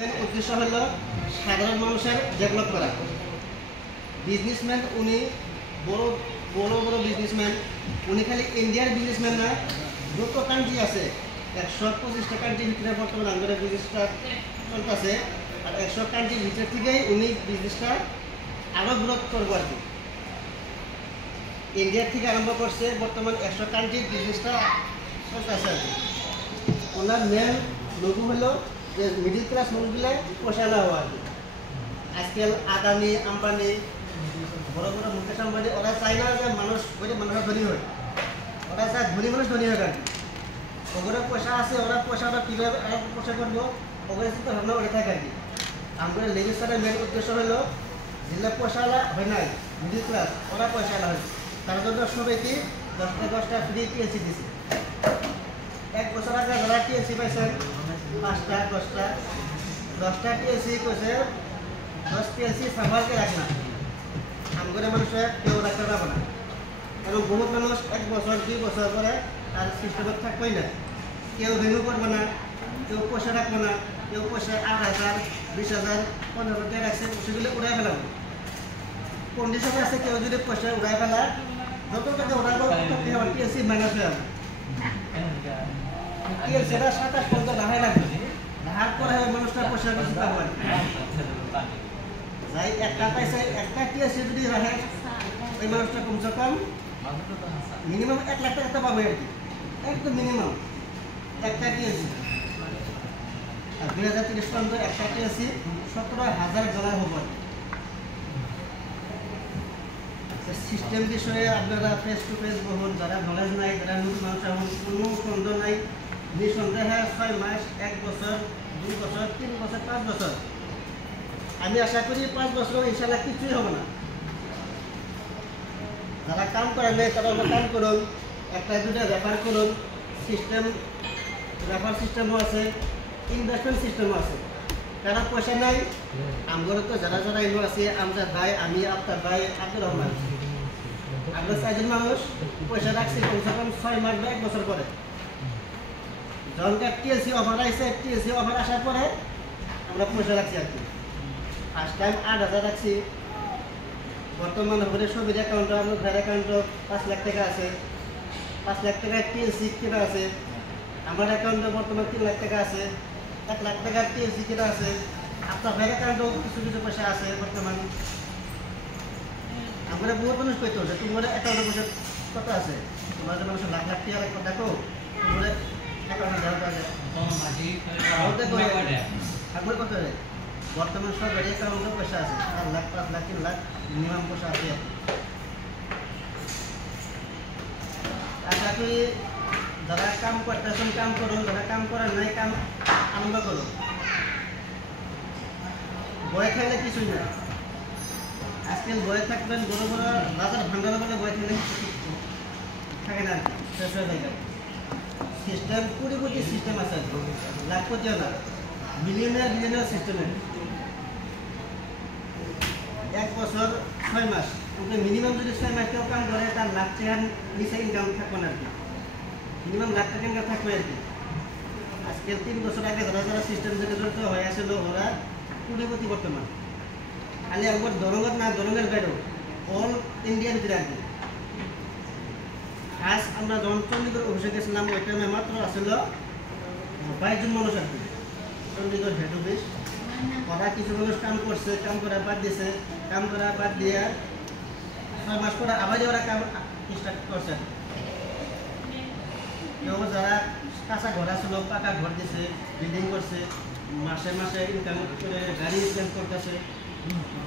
উদ্দেশ্য হলো সাধারণ মানুষের ডেভেলপ করা। বিজনেসম্যান উনি বড় বড় বড় বিজনেসম্যান, উনি খালি ইন্ডিয়ার বিজনেসম্যান না, যত কান্ট্রি আছে 125টা কান্ট্রির ভিতরে বর্তমানে আমাদের বিজনেসটা চলতেছে। আর 100 কান্ট্রির ভিতর থেকেই উনি বিজনেসটা আরও গ্রোথ করবো আর কি। ইন্ডিয়ার থেকে আরম্ভ করছে, বর্তমান 100 কান্ট্রির বিজনেসটা চলতেছে আর কি। ওনার মেন লঘু হলো যে মিডিল ক্লাস মানুষগুলো পোষানো হওয়া আর কি। আজকাল আদানি আম্বানি বড় বড় মুকেশ আম্বানি ওরা চায় না যে মানুষরা ধনী হয়, ওরা চায় ধনী মানুষ ধনী হয় আর কি। ওগুলো পয়সা আছে, ওরা পয়সাটা কীভাবে পয়সা করবো ওগুলো চিন্তা ভাবনা ওটা থাকে আর কি। আমাদের লেজিসলেশনের মেন উদ্দেশ্য হলো যেগুলো পয়সাওয়ালা হয় নাই মিডিল ক্লাস, ওরা পয়সাওয়ালা হয়, তার জন্য সবাইকে 10টা ফ্রি টিএলসি দিচ্ছে। 1 বছর আগে যারা টিএলসি পাইছেন 5টা 10টা টিএলসি কইছে 10 টিএলসি সামালকে রাখ না, আমগরে মানুষের কেউ রাখতে পারবে না। কারণ বহুত মানুষ 1 বছর 2 বছর পরে তার সিস্টেমে থাকবেই না, কেউ রিনিউ করবে না, কেউ পয়সা রাখবে না, কেউ পয়সা 8,000 20,000 15,000 রাখছে, সেগুলো উড়াই ফেলাবো। কন্ডিশনে আছে কেউ যদি পয়সা উড়াই ফেলা যত টাকা উড়াবো তত আমার টিএলসি মাইনাস হয়ে যাবে। টিএলসিটা 27 পর্যন্ত রাখাই লাগবে, রাখার পরে মানুষটার পয়সা বেশি পাবে। যাই একটা পাইছে একটা টিএলসি যদি রাখে ওই মানুষটা কমসে কম মিনিমাম 1 লাখ টাকা পাবে আর কি, একদম মিনিমাম একটা টিএলসি। আর 2030 পর্যন্ত একটা টিএলসি $17,000 হবে। সিস্টেম বিষয়ে আপনারা ফেস টু ফেস বলুন, যারা নলেজ নাই, যারা নতুন মানুষ এখন কোনো সন্দেহ নাই, নিঃসন্দেহে 6 মাস 1 বছর 2 বছর 3 বছর 5 বছর, আমি আশা করি 5 বছর ইনশাল্লাহ কিছুই হবে না। যারা কাম করেন নাই তারা কাম করুন, একটা দুটা রেফার করুন, সিস্টেম রেফার সিস্টেমও আছে, ইনভেস্টমেন্ট সিস্টেমও আছে। যারা পয়সা নাই আমগর তো যারা যারা ইনো আছে, আমজাদ ভাই, আমি, আপনার ভাই আব্দুর রহমান, আমরা 4 জন মানুষ পয়সা রাখছি কমসে কম 6 মাস বা 1 বছর পরে। যখন টিএলসি অফার আইসে, টিএলসি অফার আসার পরে আমরা পয়সা রাখছি আর কি। ফার্স্ট টাইম 8,000 রাখছি। বর্তমানে আমাদের সবির অ্যাকাউন্টে, আমার ভাইয়ের অ্যাকাউন্টে 5 লাখ টাকা আছে, 5 লাখ টাকা টিএলসি কেনা আছে। আমার অ্যাকাউন্টে বর্তমানে 3 লাখ টাকা আছে, 1 লাখ টাকার টিএলসি কেনা আছে। আপনার ভাইয়ের অ্যাকাউন্টেও কিছু কিছু পয়সা আছে বর্তমানে। আমরা বহুত মানুষ কইতো যে তোমার অ্যাকাউন্টে পয়সা কত আছে, তোমার মানুষের লাখ লাখ টাকা দেখো তোমার অ্যাকাউন্টে দেওয়া আছে থাকবে কত রে। বর্তমান সরকারি অ্যাকাউন্টে পয়সা আছে 4 লাখ 5 লাখ 3 লাখ মিনিমাম পয়সা আছে। আশা করি যারা কাম করতেছেন কাম করুন, যারা কাম করেন নাই কাম আরম্ভ করুন। বয়ে থাকলে কিছুই না, আজকাল বয়ে থাকবেন বড় বড় বাজার ভাঙানো বলে বয়ে থাকলে থাকে না, শেষ হয়ে যায়। সিস্টেম কোটি সিস্টেম আছে, লাখপতিও না, বিলিয়নার সিস্টেমের। 1 বছর 6 মাস মিনিমাম যদি 6 মাস কেউ কাম করে তার লাখ টাকার নিচে ইনকাম থাকবে না আর কি, মিনিমাম লাখ টাকা ইনকাম থাকবে আর কি। আজকাল 3 বছর আগে যারা যারা সিস্টেম থেকে জড়িত হয়ে আসলো ওরা কোটিপতি বর্তমান। খালি একবার দরঙ্গত না, দরঙ্গের বাইরেও অল ইন্ডিয়ার ভিতরে আর কি। আজ আমরা যখন চণ্ডীগড় অফিসে গেছিলাম ওই টাইমে মাত্র আসলো 22 জন মানুষ আর কি, চণ্ডীগড় হেড অফিস। ওরা কিছু মানুষ কাম করছে, কাম করা বাদ দিয়েছে, কাম করা বাদ দিয়ে 6 মাস পরে আবার ওরা কাম স্টার্ট করছে। কেউ যারা কাঁচা ঘর আসলো পাকা ঘর দিছে, বিল্ডিং করছে, মাসে মাসে ইনকাম করে গাড়ি ইনকাম করতেছে।